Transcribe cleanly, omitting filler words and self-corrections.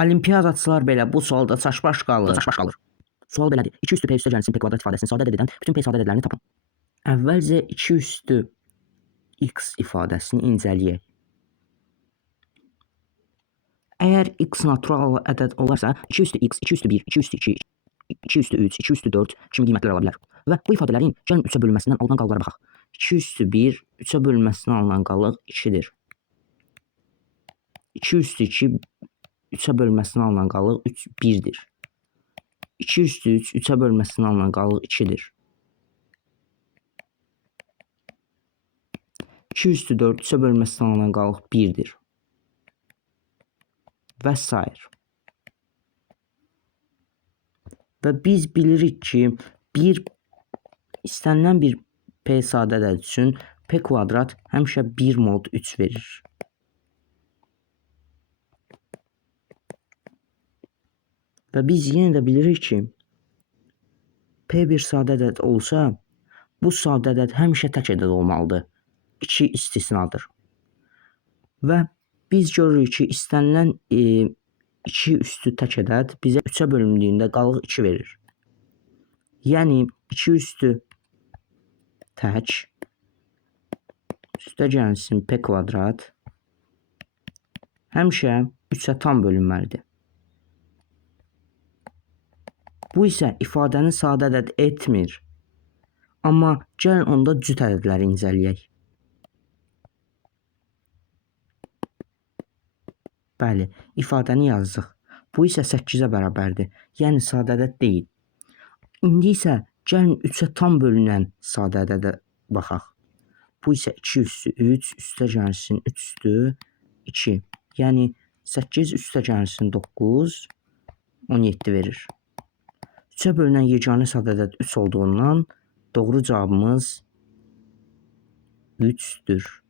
Olimpiadaçılar belə bu sualda çaşbaş qalır. Sual belədir. 2 üstü p üstə gəlsin p kvadrat ifadəsini sadə edən bütün p sadə ədədlərini tapın. Əvvəlcə 2 üstü x ifadəsini incələyək. Əgər x natural ədəd olarsa 2 üstü x, 2 üstü 1, 2 üstü 2, 2 üstü 3, 2 üstü 4 kimi qiymətlər ala bilər. Və bu ifadələrin gəlin 3-ə bölünməsindən alınan qalıqlara baxaq. 2 üstü 1 3-ə bölünməsindən alınan qalıq 2-dir. 2 üstü 2 3-ə bölünməsindən alınan qalıq 1-dir. 2 üstü 3 3-ə bölünməsindən alınan qalıq 2-dir. 2 üstü 4 3-ə bölünməsindən alınan qalıq 1-dir. Və s. Və biz bilirik ki, istənilən bir p sadə ədəd üçün p kvadrat həmişə 1 mod 3 verir. Və biz yenə də bilirik ki, p bir sadə ədəd olsa, bu sadə ədəd həmişə tək ədəd olmalıdır. 2 istisnadır. Və biz görürük ki, istənilən 2 üstü tək ədəd bizə 3-ə bölündüyündə qalıq 2 verir. Yəni 2 üstü tək üstə gəlsin p kvadrat həmişə 3-ə tam bölünməlidir. Bu isə ifadəni sadə ədəd etmir. Amma gəlin onda cüt ədədləri incələyək. Bəli, ifadəni yazdıq. Bu isə 8-ə bərabərdir. Yəni sadə ədəd deyil. İndi isə gəlin 3-ə tam bölünən sadə ədədə baxaq. Bu isə 2 üstü 3 üstə gəlsin 3 üstü 2. Yəni 8 üstə gəlsin 9 17 verir. 3-ə bölünən yeganə sadə ədəd 3 olduğundan doğru cavabımız 3'dür.